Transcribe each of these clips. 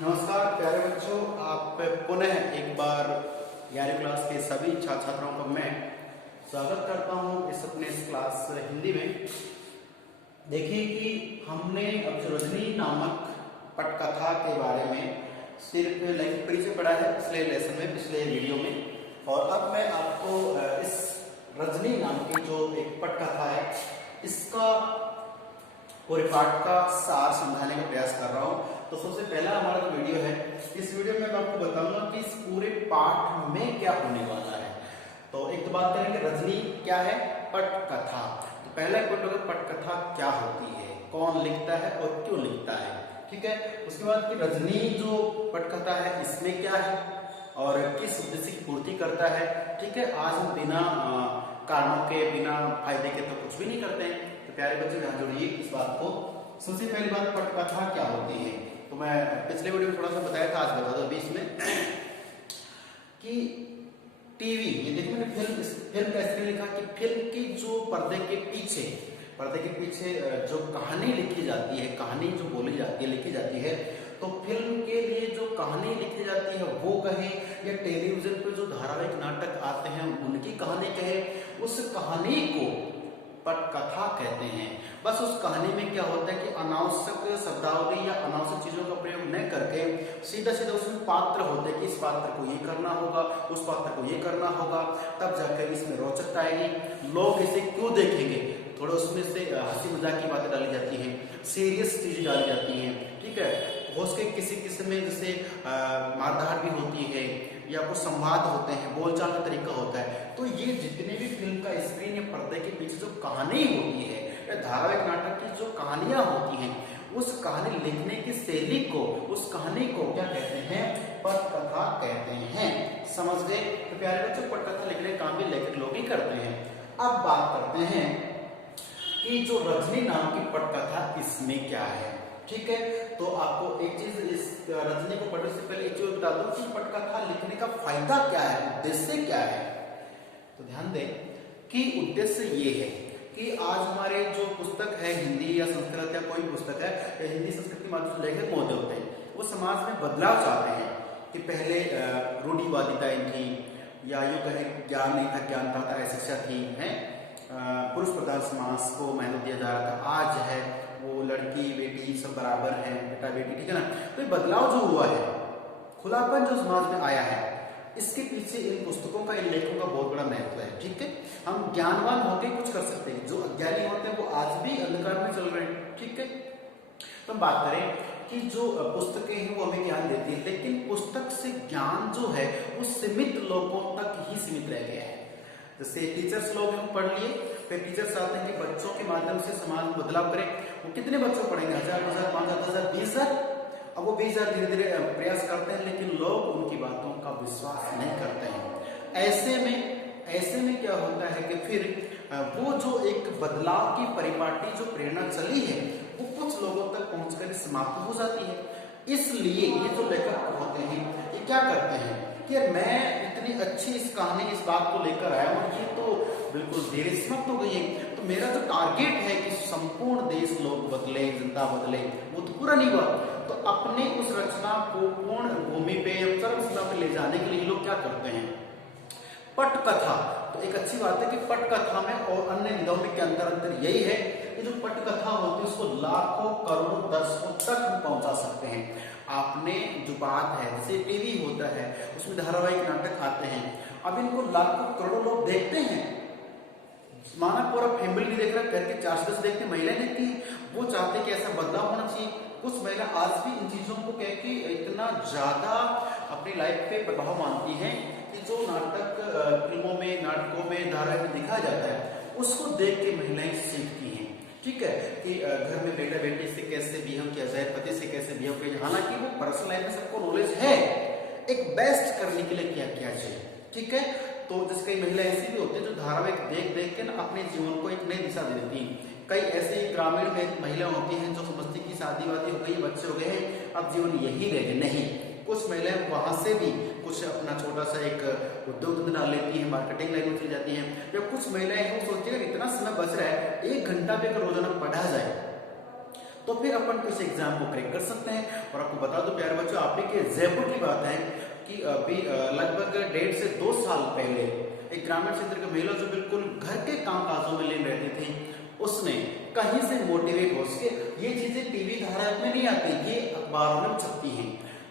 नमस्कार प्यारे बच्चों, आप पुनः एक बार 11वीं क्लास के सभी छात्र छात्राओं का मैं स्वागत करता हूं इस अपने इस क्लास हिंदी में। देखिए कि हमने अब जो रजनी नामक पटकथा के बारे में सिर्फ लैंगिक परिचय पढ़ा है पिछले लेसन में, पिछले वीडियो में, और अब मैं आपको इस रजनी नाम की जो एक पटकथा है इसका पूरे पाठ का सार समझाने का प्रयास कर रहा हूं। तो सबसे पहला हमारा जो वीडियो है, इस वीडियो में मैं आपको बताऊंगा कि इस पूरे पाठ में क्या होने वाला है। तो एक तो बात करेंगे रजनी क्या है, पटकथा। तो पहला पॉइंट होगा पटकथा क्या होती है, कौन लिखता है और क्यों लिखता है, ठीक है। उसके बाद कि रजनी जो पटकथा है इसमें क्या है और किस उद्देश्य की पूर्ति करता है, ठीक है। आज हम बिना कारणों के, बिना फायदे के तो कुछ भी नहीं करते हैं। तो प्यारे बच्चे ध्यान जोड़िए इस बात को। सबसे पहली बात, पटकथा क्या होती है। तो मैं पिछले वीडियो में थोड़ा सा बताया था, आज बता दो बीच में कि टीवी, ये देखो मैंने फिल्म का इसलिए लिखा कि फिल्म की जो पर्दे के पीछे जो कहानी लिखी जाती है, कहानी जो बोली जाती है, लिखी जाती है, तो फिल्म के लिए जो कहानी लिखी जाती है वो कहे या टेलीविजन पे जो धारावाहिक नाटक आते हैं उनकी कहानी कहे, उस कहानी को पटकथा कहते हैं। बस उस कहानी में क्या होता है कि अनावश्यक शब्दावली या अनावश्यक चीजों का प्रयोग न करके सीधा सीधा उसमें पात्र होते हैं कि इस पात्र को ये करना होगा, उस पात्र को ये करना होगा, तब जाकर इसमें रोचकता आएगी, लोग इसे क्यों देखेंगे। थोड़ा उसमें से हंसी मजाक की बातें डाली जाती हैं, सीरियस चीजें डाली जाती हैं, ठीक है। हो सके किसी किसी में जैसे मारधार भी होती है या कुछ संवाद होते हैं, बोलचाल का तरीका होता है। तो ये जितने भी फिल्म का स्क्रीन या पर्दे के पीछे जो कहानी होती है या धारावाहिक नाटक की जो कहानियां होती हैं, उस कहानी लिखने की शैली को, उस कहानी को क्या कहते हैं, पटकथा कहते हैं। समझ गए। तो प्यारे बच्चों, पटकथा लिखने का काम भी लेखक लोग ही करते हैं। अब बात करते हैं कि जो रजनी नाम की पटकथा इसमें क्या है, ठीक है। तो आपको एक चीज, इस रजनी को पढ़ने से पहले एक चीज बता दूं कि पटकथा लिखने का फायदा क्या है, उद्देश्य क्या है। तो ध्यान दें कि उद्देश्य ये है कि आज हमारे जो पुस्तक है, हिंदी या संस्कृत या कोई पुस्तक है, हिंदी संस्कृत के माध्यम से लेखक महोदय होते हैं, वो समाज में बदलाव चाहते हैं कि पहले रूढ़िवादिताएं थी या यूं कहें ज्ञान नहीं था, ज्ञान था, शिक्षा थी, है पुरुष प्रधान समाज को महत्व दिया जा रहा था। आज है वो लड़की बेटी सब बराबर है, बेटा बेटी, ठीक है ना। तो ये बदलाव जो हुआ है, खुलापन जो समाज में आया है, इसके पीछे इन पुस्तकों का, इन लेखों का बहुत बड़ा महत्व है, ठीक है। हम ज्ञानवान होकर कुछ कर सकते हैं, जो अज्ञानी होते हैं वो आज भी अंधकार में चल रहे हैं, ठीक है। तो हम बात करें कि जो पुस्तकें हैं वो हमें ज्ञान देती है, लेकिन पुस्तक से ज्ञान जो है वो सीमित लोगों तक ही सीमित रह गया है। जैसे टीचर्स लोग हम पढ़ लिए, फिर टीचर्स चाहते हैं कि बच्चों के माध्यम से समाज में बदलाव करें। वो कितने बच्चों पढ़ेंगे, 1000, 2000, 5000, 10,000, 20,000। अब वो 20,000 धीरे धीरे प्रयास करते हैं, लेकिन लोग उनकी बातों का विश्वास नहीं करते हैं। ऐसे में क्या होता है कि फिर वो जो एक बदलाव की परिपाटी, जो प्रेरणा चली है, वो कुछ लोगों तक पहुंचकर समाप्त हो जाती है। इसलिए ये जो लेखक होते हैं ये क्या करते हैं कि मैं इतनी अच्छी इस कहानी, इस बात को लेकर आया हूं, ये तो बिल्कुल धीरे समाप्त हो गई है। तो मेरा जो टारगेट है कि संपूर्ण देश लोग बदले, जनता बदले, वो तो पूरा नहीं हुआ। तो अपने उस रचना को पूर्ण भूमि पे, चरम सीमा पे ले जाने के लिए लोग क्या करते हैं, पटकथा। तो एक अच्छी बात है कि पटकथा में और अन्य विधाओं में क्या अंतर यही है कि जो पटकथा होती है उसको लाखों करोड़ों दर्शकों तक हम पहुंचा सकते हैं। आपने जो बात है, जैसे टीवी होता है उसमें धारावाहिक नाटक आते हैं, अब इनको लाखों करोड़ों लोग देखते हैं, माना पूरा फैमिली नहीं देख रहा, घर के 4 सदस्य देखते, महिलाएं देखती हैं, वो चाहते हैं कि ऐसा बदलाव होना चाहिए। कुछ महिला आज भी इन चीजों को कह के इतना ज्यादा अपनी लाइफ पे प्रभाव मानती हैं कि जो नाटक फिल्मों में, नाटकों में, धारावाहिक में दिखाया जाता है उसको देख के महिलाएं सीखती हैं, ठीक है। कि घर में बेटा बेटी से कैसे बिहेव किया जाए, पति से कैसे बिहेव किया जाए। हालांकि वो पर्सनल लाइफ में सबको नॉलेज है, एक बेस्ट करने के लिए क्या किया जाए, ठीक है। तो जैसे कई महिला ऐसी भी होती है जो धारावाहिक देख देख के ना अपने जीवन को एक नई दिशा दे देती हैं। कई ऐसे ग्रामीण में महिला होती हैं जो समझती की शादी वादी हो गई, बच्चे हो गए हैं, अब जीवन यही रह गए। नहीं, कुछ महिलाएं वहां से भी कुछ अपना छोटा सा एक उद्योग धंधा डाल लेती हैं, मार्केटिंग लाइन में चली जाती हैं। या कुछ महिलाएं हैं वो सोचती है इतना समय बच रहा है, 1 घंटा भी अगर रोजाना पढ़ा जाए तो फिर अपन इस एग्जाम को क्रैक कर सकते हैं। और आपको बता दो प्यारे बच्चों, आप भी जयपुर की बात है कि अभी लगभग 1.5 से 2 साल पहले एक ग्रामीण क्षेत्र की महिला जो बिल्कुल घर के कामकाजों में लीन रहती थी, उसने कहीं से मोटिवेट हो सके, ये चीजें टीवी धारावाहिक में नहीं आती, ये अखबारों में छपती हैं।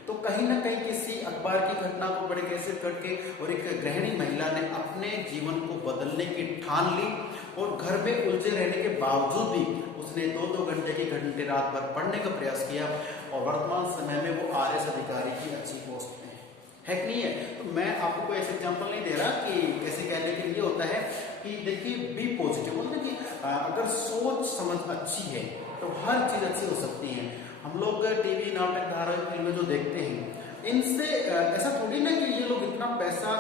तो कहीं ना कहीं किसी अखबार की घटना को बड़े कैसे करके और एक गृहिणी महिला ने अपने जीवन को बदलने की ठान ली और घर में उलझे रहने के बावजूद भी उसने 2-2 घंटे की घंटे रात भर पढ़ने का प्रयास किया और वर्तमान समय में वो आरएस अधिकारी की अच्छी पोस्ट में है कि नहीं है। तो मैं आपको कोई ऐसे एग्जाम्पल नहीं दे रहा कि कैसे कहने के लिए होता है कि देखिए बी पॉजिटिव, बोलते कि अगर सोच समझ अच्छी है तो हर चीज अच्छी हो सकती है। हम लोग टीवी नाटक धारावाहिक फिल्में जो देखते हैं, इनसे ऐसा थोड़ी ना कि ये लोग इतना पैसा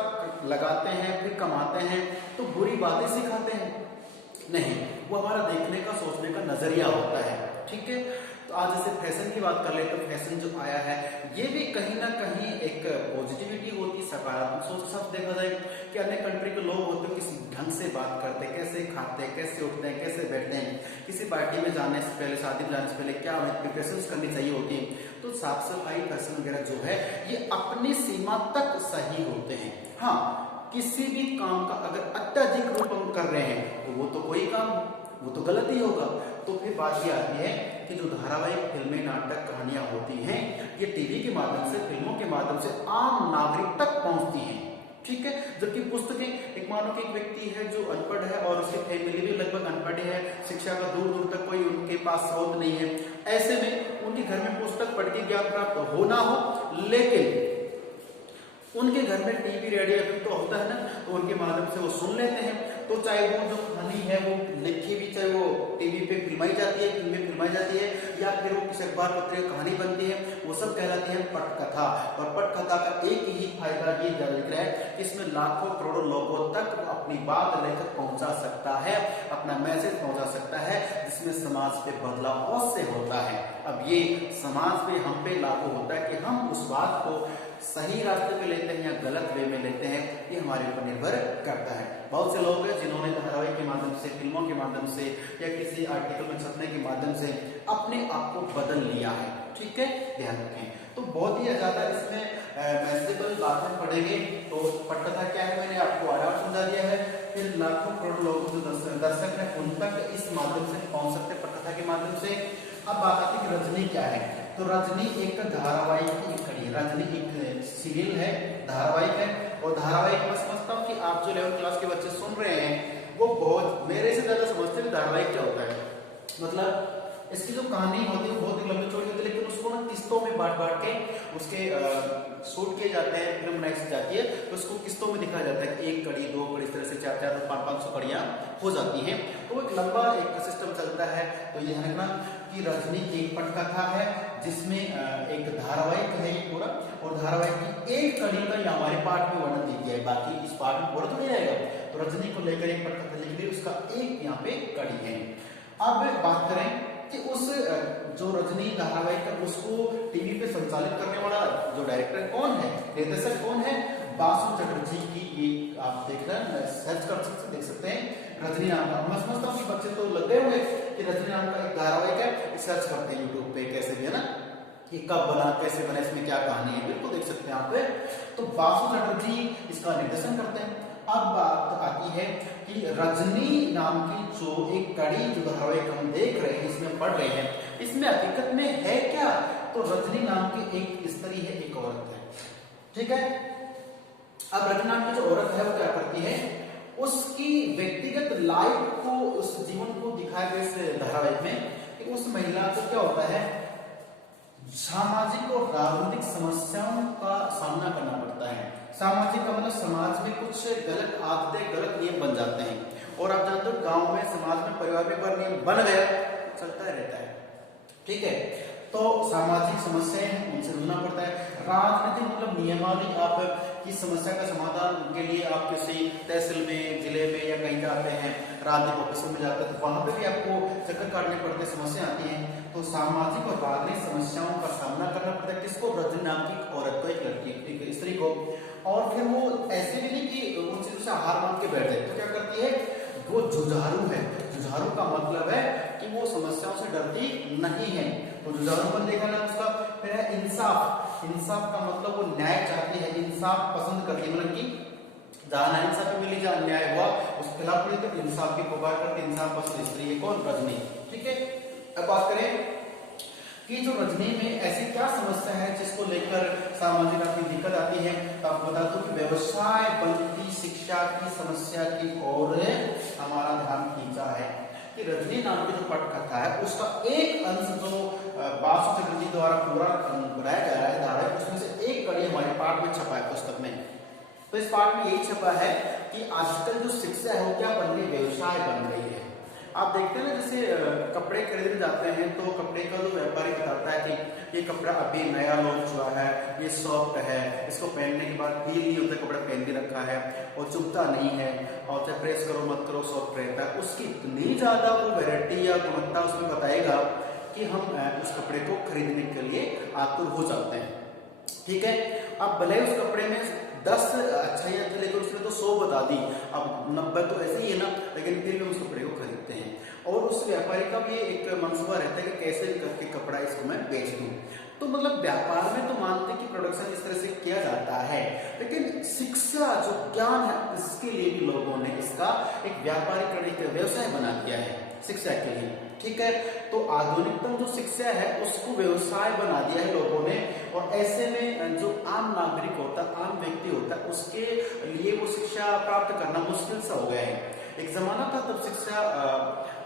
लगाते हैं फिर कमाते हैं तो बुरी बातें सिखाते हैं, नहीं, वो हमारा देखने का सोचने का नजरिया होता है। ठीक है, तो आज जैसे फैशन की बात कर ले तो फैशन जो आया है ये भी कहीं ना कहीं एक पॉजिटिविटी होती, सकारात्मक सोच के साथ देखा जाए कि अन्य कंट्री के लोग होते हैं किस ढंग से बात करते हैं, कैसे खाते हैं, कैसे उठते हैं, कैसे बैठते हैं, किसी पार्टी में जाने से पहले, शादी में जाने से पहले क्या हमें प्रिपरेशंस करनी चाहिए होती है। तो साफ सफाई फैशन वगैरह जो है ये अपनी सीमा तक सही होते हैं। हाँ, किसी भी काम का अगर अत्यधिक रूप हम कर रहे हैं तो वो तो कोई काम, वो तो गलत ही होगा। तो फिर बात ये आती है कि जो धारावाहिक फिल्में नाटक कहानियां होती हैं ये टीवी के माध्यम से, फिल्मों के माध्यम से आम नागरिक तक पहुंचती हैं। ठीक है, जबकि पुस्तकें, एक मानो कि एक व्यक्ति है जो अनपढ़ है और उसकी फैमिली भी लगभग अनपढ़ है, शिक्षा का दूर दूर तक कोई उनके पास स्रोत नहीं है, ऐसे में उनके घर में पुस्तक पढ़ के ज्ञान प्राप्त हो ना हो, लेकिन उनके घर में टीवी रेडियो तो होता है ना, तो उनके माध्यम से वो सुन लेते हैं। तो चाहे वो जो कहानी है वो लिखी भी, चाहे वो टीवी पे फिल्माई जाती है, फिल्में फिल्माई जाती है, या फिर वो किसी अखबार पत्र कहानी बनती है, वो सब कहलाती है पटकथा। और पटकथा का एक ही फायदा ये दिख रहा है कि इसमें लाखों करोड़ों लोगों तक अपनी बात लेकर पहुंचा सकता है, अपना मैसेज पहुंचा सकता है, जिसमें समाज पे बदलाव बहुत से होता है। अब ये समाज पे, हम पे लागू होता है कि हम उस बात को सही रास्ते पे लेते हैं या गलत वे में लेते हैं, ये हमारे ऊपर निर्भर करता है। बहुत से लोग हैं जिन्होंने धारावाहिक के माध्यम से, फिल्मों के माध्यम से या किसी आर्टिकल में छपने के माध्यम से अपने आप को बदल लिया है। ठीक है, ध्यान रखें। तो बहुत ही ज्यादा इसमें मैसेजेबल बातें पढ़ेंगे। तो पटकथा क्या है मैंने आपको आराम समझा दिया है। फिर लाखों करोड़ लोग जो दर्शक है उन तक इस माध्यम से पहुंच सकते हैं पटकथा के माध्यम से। अब बात आती है कि रजनी क्या है। तो रजनी एक धारावाहिक की कड़ी है, रजनी एक सीरियल है, धारावाहिक है। और धारावाहिक मैं समझता हूँ कि आप जो 11वीं क्लास के बच्चे सुन रहे हैं वो बहुत मेरे से ज्यादा समझते हैं धारावाहिक क्या होता है। मतलब इसकी जो कहानी होती है वो बहुत ही लंबी चौड़ी होती है, लेकिन उसको ना किस्तों में बांट बांट के उसके शूट किए जाते हैं, फिल्म बनाई जाती है, तो उसको किस्तों में दिखाया जाता है कि 1 कड़ी 2 कड़ी, इस तरह से 400 500 कड़ियां हो जाती हैं। तो एक लंबा एक सिस्टम चलता है। तो ये है ना कि रजनी एक पटकथा है जिसमें एक धारावाहिक है ये पूरा, और धारावाहिक की 1 कड़ी का ये हमारे पाठ में वर्णन दिया है, बाकी इस पाठ में पूरा तो नहीं रहेगा। तो रजनी को लेकर एक पटकथा लिख ली, उसका एक यहाँ पे कड़ी है। अब बात करें कि उस जो रजनी धारावाहिक है उसको टीवी पे संचालित करने वाला जो डायरेक्टर कौन है, निर्देशक कौन है, बासु चटर्जी की। ये आप देख रहे हैं, सर्च कर सकते देख सकते हैं, रजनी नाम का। मैं समझता हूँ कि बच्चे तो लगे हुए कि रजनी नाम का एक धारावाहिक है, सर्च करते हैं यूट्यूब पे कैसे भी, है ना, कि कब बना, कैसे बना, इसमें क्या कहानी है, बिल्कुल देख सकते हैं आप। तो बासु चटर्जी इसका निर्देशन करते हैं। अब बात आती है कि रजनी नाम की जो एक कड़ी जो धारावाहिक हम देख रहे हैं, इसमें पढ़ रहे हैं, इसमें हकीकत में है क्या। तो रजनी नाम की एक स्त्री है, एक औरत है। ठीक है, अब रजनी नाम की जो औरत है वो क्या करती है, उसकी व्यक्तिगत लाइफ को, उस जीवन को दिखाया गया इस धारावाहिक में कि उस महिला को क्या होता है, सामाजिक और राजनीतिक समस्याओं का सामना करना पड़ता है। सामाजिक का मतलब समाज में कुछ गलत आदतें, गलत नियम बन जाते हैं। और आप जानते हो गांव में, समाज में, परिवार में एक बार नियम बन गया चलता रहता है। ठीक है, तो सामाजिक समस्याएं हैं, उनसे जुड़ना पड़ता है। राजनीतिक मतलब नियमावली, आप की समस्या का समाधान के लिए आप किसी तहसील में, जिले में या कहीं जाते हैं, राजनीतिक ऑफिस में जाते हैं, तो वहां पे भी आपको चक्कर काटने पड़ते, समस्या आती है। तो सामाजिक और राजनीतिक समस्याओं का सामना करना पड़ता है किसको, रजनी नाम की औरत को, एक लड़की, एक स्त्री को। और फिर वो ऐसे भी नहीं कि उन चीजों से हार मान के बैठ जाए, तो क्या करती है, वो जुझारू है। जुझारू का मतलब है कि वो समस्याओं से डरती नहीं है, तो जुझारूपन देखा ना उसका। फिर है इंसाफ। इंसाफ का मतलब वो न्याय चाहती है, इंसाफ पसंद करती है, मतलब कि जहां नाइंसाफी मिली, जहां अन्याय हुआ उसके खिलाफ मिली तो इंसाफ की पुकार करके इंसाफ पसंद स्त्री है कौन? रजनी। ठीक है, अब बात करें कि जो रजनी में ऐसी क्या समस्या है जिसको लेकर सामाजिक आपकी दिक्कत आती है, तो आपको बता दूं कि व्यवसाय बंदी शिक्षा की समस्या की ओर हमारा ध्यान खींचा है। कि रजनी नाम की जो पटकथा है उसका एक अंश जो बासु चक्रवर्ती द्वारा पूरा बनाया जा रहा है धारावाहिक, उसमें से एक कड़ी हमारे पाठ में छपा है पुस्तक में। तो इस पाठ में यही छपा है कि आजकल जो शिक्षा है वो क्या बन रही, व्यवसाय बन रही है। आप देखते हैं ना, जैसे कपड़े खरीदने जाते हैं तो कपड़े का जो व्यापारी बताता है कि ये कपड़ा अभी नया लॉन्च हुआ है, ये सॉफ्ट है, इसको पहनने के बाद फील नहीं होता, कपड़ा पहन के रखा है और चुभता नहीं है, और चाहे प्रेस करो मत करो सॉफ्ट रहता है। उसकी इतनी ज्यादा वो वैरायटी या गुणवत्ता उसमें बताएगा कि हम उस कपड़े को खरीदने के लिए आतुर हो जाते हैं। ठीक है, अब भले उस कपड़े में 10 अच्छाइयां थी लेकिन उसने तो 100 बता दी, अब 90 तो ऐसे ही है ना, लेकिन फिर भी उस कपड़े को खरीदते हैं। और उस व्यापारी का भी एक मंसूबा रहता है कि कैसे भी करके कपड़ा इसको मैं बेच दूं। तो मतलब व्यापार में तो मानते कि प्रोडक्शन इस तरह से किया जाता है, लेकिन शिक्षा जो ज्ञान है इसके लिए भी लोगों ने इसका एक व्यापारीकरण, एक व्यवसाय बना दिया है शिक्षा के लिए। ठीक है, तो आधुनिकतम जो शिक्षा है उसको व्यवसाय बना दिया है लोगों ने, और ऐसे में जो आम नागरिक होता है, आम व्यक्ति होता है, उसके लिए वो शिक्षा प्राप्त करना मुश्किल सा हो गया है। एक जमाना था तब शिक्षा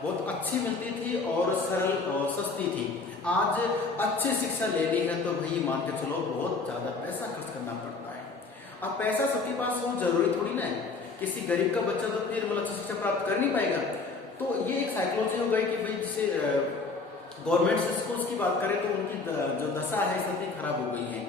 बहुत अच्छी मिलती थी और सरल और सस्ती थी। आज अच्छी शिक्षा लेनी है तो भाई मान के चलो बहुत ज्यादा पैसा खर्च करना पड़ता है। अब पैसा सबके पास हो जरूरी थोड़ी ना है, किसी गरीब का बच्चा तो फिर मतलब अच्छी शिक्षा प्राप्त कर नहीं पाएगा। तो ये एक साइकोलॉजी हो गई कि भाई जैसे गवर्नमेंट स्कूल्स की बात करें तो उनकी जो दशा है स्थिति खराब हो गई है।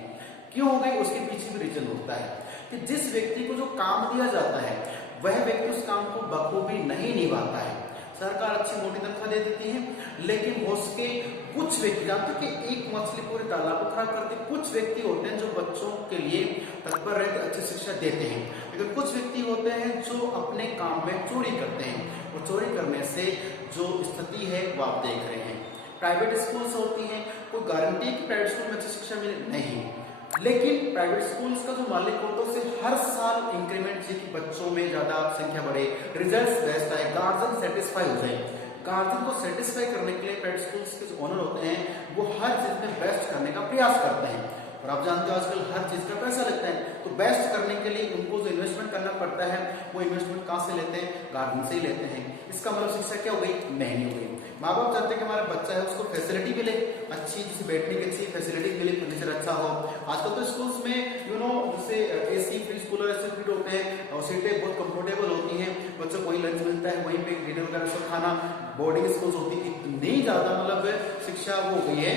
क्यों हो गई, उसके पीछे भी रीजन होता है कि जिस व्यक्ति को जो काम दिया जाता है वह व्यक्ति उस काम को बखूबी नहीं निभाता है। सरकार अच्छी मोटी तनख्वाह दे देती है, लेकिन उसके कुछ व्यक्ति, जानते कि एक मछली पूरे तालाब को खराब करते, कुछ व्यक्ति होते हैं जो बच्चों के लिए तत्पर रहते, अच्छी शिक्षा देते हैं, लेकिन कुछ व्यक्ति होते हैं जो अपने काम में चोरी करते हैं, और चोरी करने से जो स्थिति है वो आप देख रहे हैं। प्राइवेट स्कूल्स होती हैं, कोई गारंटी है कि प्राइवेट स्कूल में अच्छी शिक्षा मिले? नहीं, लेकिन प्राइवेट स्कूल्स का जो मालिक होता है उसे हर साल इंक्रीमेंट चाहिए कि बच्चों में ज्यादा संख्या बढ़े, रिजल्ट्स बेस्ट आए, गार्जियन सेटिस्फाई हो जाए। गार्जियन को सेटिस्फाई करने के लिए प्राइवेट स्कूल्स के जो ओनर होते हैं वो हर चीज में बेस्ट करने का प्रयास करते हैं, और आप जानते हो आजकल हर चीज का पैसा लगता है, तो बेस्ट करने के लिए उनको जो इन्वेस्टमेंट करना पड़ता है वो इन्वेस्टमेंट कहाँ से लेते हैं? गार्जियन से ही लेते हैं। इसका मतलब शिक्षा क्या हो गई? महंगी हो गई। माँ बाप चाहते हैं कि हमारा बच्चा है उसको फैसिलिटी मिले अच्छी, जैसे बैठने की अच्छी फैसिलिटी मिले, फर्नीचर अच्छा हो। आजकल तो स्कूल्स में जैसे एसी फ्रिज कूलर ऐसे फिट होते हैं और सीटें बहुत कंफर्टेबल होती हैं, बच्चों को वही लंच मिलता है, वहीं पे डिनर वगैरह सब खाना। बोर्डिंग स्कूल्स होती है, इतनी ज्यादा मतलब शिक्षा वो हो गई है,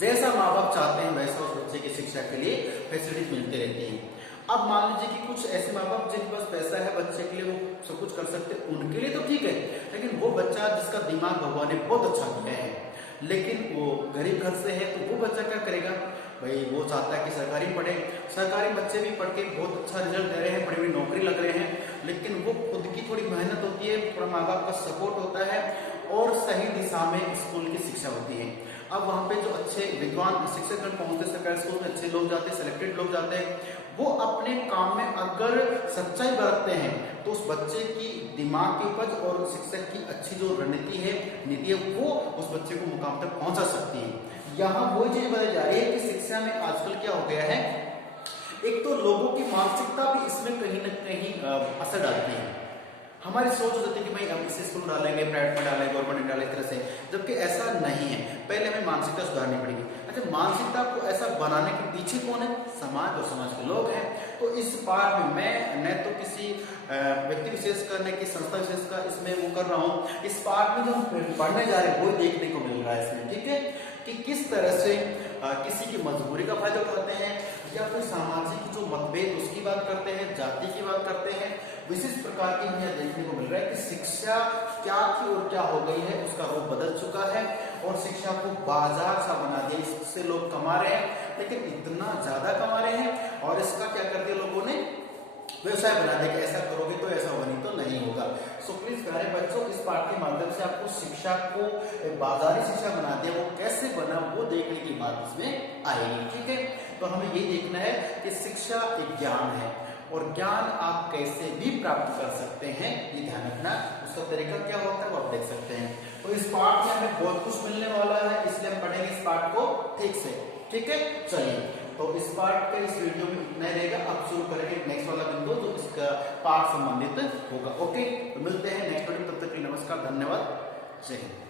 जैसा माँ बाप चाहते हैं वैसा उस बच्चे की शिक्षा के लिए फैसिलिटी मिलती रहती है। अब मान लीजिए कि कुछ ऐसे माँ बाप जिनके पास पैसा है बच्चे के लिए वो सब कुछ कर सकते हैं, उनके लिए तो ठीक है, लेकिन वो बच्चा जिसका दिमाग भगवान ने बहुत अच्छा दिया है लेकिन वो गरीब घर से है, तो वो बच्चा क्या करेगा? भाई वो चाहता है कि सरकारी पढ़े, सरकारी बच्चे भी पढ़ के बहुत अच्छा रिजल्ट दे रहे हैं, बड़ी बड़ी नौकरी लग रहे हैं, लेकिन वो खुद की थोड़ी मेहनत होती है, थोड़ा माँ बाप का सपोर्ट होता है और सही दिशा में स्कूल की शिक्षा होती है। अब वहाँ पे जो अच्छे विद्वान शिक्षकगण पहुंचते, सरकारी स्कूल में अच्छे लोग जाते हैं, सिलेक्टेड लोग जाते हैं, वो अपने काम में अगर सच्चाई बरतते हैं तो उस बच्चे की दिमाग की उपज और शिक्षक की अच्छी जो रणनीति है, नीति है, वो उस बच्चे को मुकाम तक पहुंचा सकती है। यहाँ वही चीज बताई जा रही है कि शिक्षा में आजकल क्या हो गया है, एक तो लोगों की मानसिकता भी इसमें कहीं ना कहीं असर डालती है। हमारी सोच हो जाती है कि भाई हम इसे स्कूल डालेंगे, प्राइवेट में डालेंगे, गवर्नमेंट में डालेंगे, इस तरह से, जबकि ऐसा नहीं है। पहले हमें मानसिकता सुधारनी पड़ेगी। अच्छा, मानसिकता को ऐसा बनाने के पीछे कौन है? समाज और समाज के लोग हैं। तो इस पाठ में मैं न तो किसी व्यक्ति विशेष का न किसी संस्था विशेष का इसमें वो कर रहा हूँ, इस पाठ में जो हम पढ़ने जा रहे हैं वो देखने को मिल रहा है इसमें। ठीक है, कि किस तरह से किसी की मजबूरी का फायदा उठाते हैं या फिर सामाजिक जो मतभेद उसकी बात करते हैं, जाति की बात करते हैं। विशेष प्रकार की हमें देखने को मिल रहा है कि शिक्षा क्या थी और क्या हो गई है, उसका रूप बदल चुका है और शिक्षा को बाजार सा बना दिया। इससे लोग कमा रहे हैं, लेकिन इतना ज्यादा कमा रहे हैं और इसका क्या कर दिया लोगों ने, व्यवसाय बना देगा, ऐसा करोगे तो ऐसा होगा, नहीं तो नहीं होगा। सो प्लीज प्यारे बच्चों, इस पाठ के माध्यम से आपको शिक्षा को बाजारी शिक्षा बना दिया, वो कैसे बना वो देखने की बात इसमें आएगी। ठीक है, तो हमें ये देखना है कि शिक्षा एक ज्ञान है और ज्ञान आप कैसे भी प्राप्त कर सकते हैं, ये ध्यान रखना। उसका तरीका क्या होता है वो आप देख सकते हैं। तो इस पाठ में हमें बहुत कुछ मिलने वाला है, इसलिए हम पढ़ेंगे इस पाठ को ठीक से। ठीक है, चलिए, तो इस पार्ट के इस वीडियो में इतना ही रहेगा। अब शुरू करेंगे नेक्स्ट वाला बिंदु जो इसका पाठ संबंधित होगा। ओके, तो मिलते हैं नेक्स्ट वीडियो, तब तक के लिए नमस्कार, धन्यवाद, जय हिंद।